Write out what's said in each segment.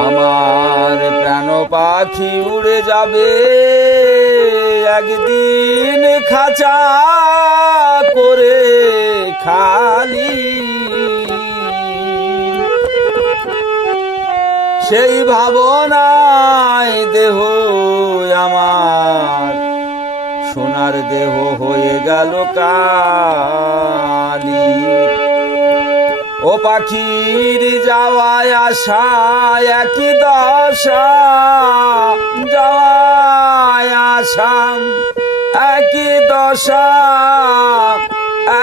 আমার প্রাণ পাখি উড়ে যাবে একদিন খাঁচা করে খালি, সেই ভাবনায় দেহ আমার সোনার দেহ হয়ে গেল কালি। ও পাখির যাওয়ায় আসা একই দশা, যাওয়ায় আসা একই দশা,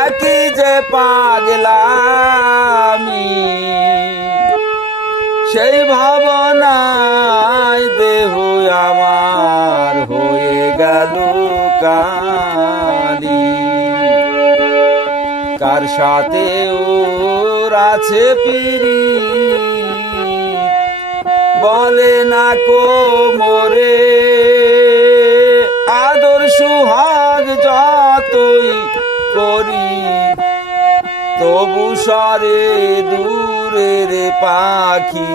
একই যে পাগলামি, সেই ভাবনায় দেহ আমার হয়ে গেল কালি। কার সাথে ওর আছে পিরিত বলে না কো মোরে, আদর সুহাগ যতই করি তবু সরে দূরের পাখি,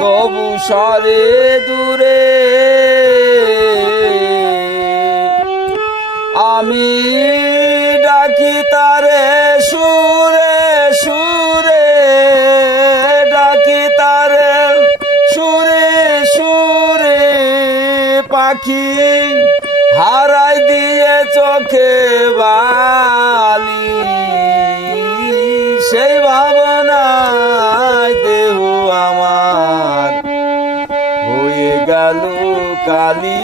তবু সরে দূরে। আমি ডাকি তারে সুরে সুরে, ডাকি তারে সুরে সুরে, পাখি হারাই দিয়ে চোখে বালি, সেই ভাবনায় দেহ আমার হয়ে গেল কালি।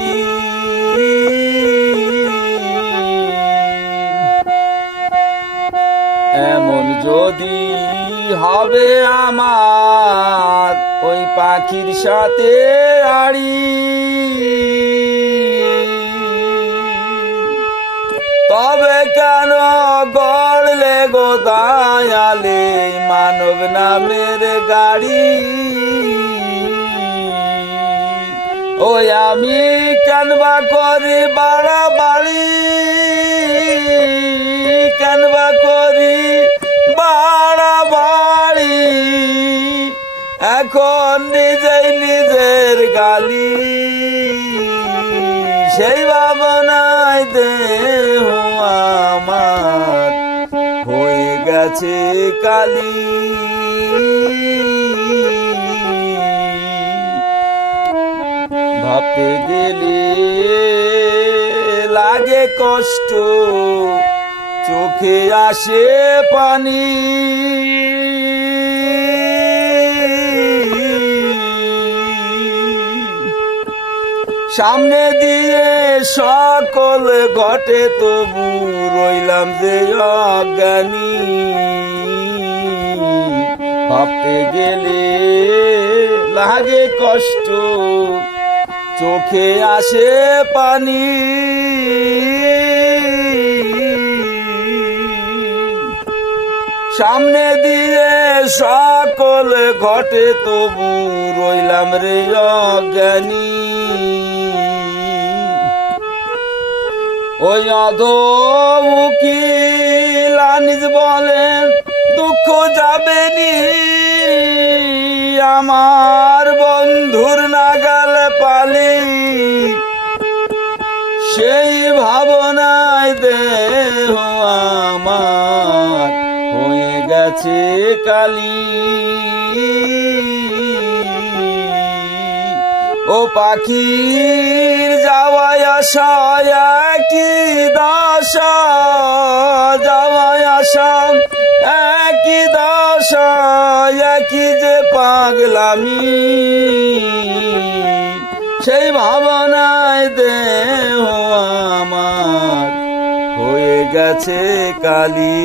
এমন যদি হবে আমার ওই পাখির সাথে আড়ি, তবে কেন গড়লে গো দয়ালে মানব নামের গাড়ি। ওই আমি কেনবা করি বাড়াবাড়ি, কেনবা করি বাড়াবাড়ি, এখন নিজেই নিজের গালি, সেই ভাবনায় দেহ আমার হয়ে গেছে কালি। ভাবতে গেলে লাগে কষ্ট, চোখে আসে পানি, সামনে দিয়ে সকল ঘটে তবু রইলাম যে অজ্ঞানী। ভাবতে গেলে লাগে কষ্ট, চোখে আসে পানি, সামনে দিয়ে সকল ঘটে তবু রইলাম রে অজ্ঞানী। ওই অধমুখী লানিজ বলেন দুঃখ যাবে নি আমার বন্ধুর নাগাল পালি, সেই ভাবনায় দেহ আমার হয়ে গেছে কালি। ও পাখির যাওয়ায় আসা একই দশা, যাওয়ায় আসা একই দশা, একই যে পাগলামি, সেই ভাবনায় দেহ আমার হয়ে গেছে কালি।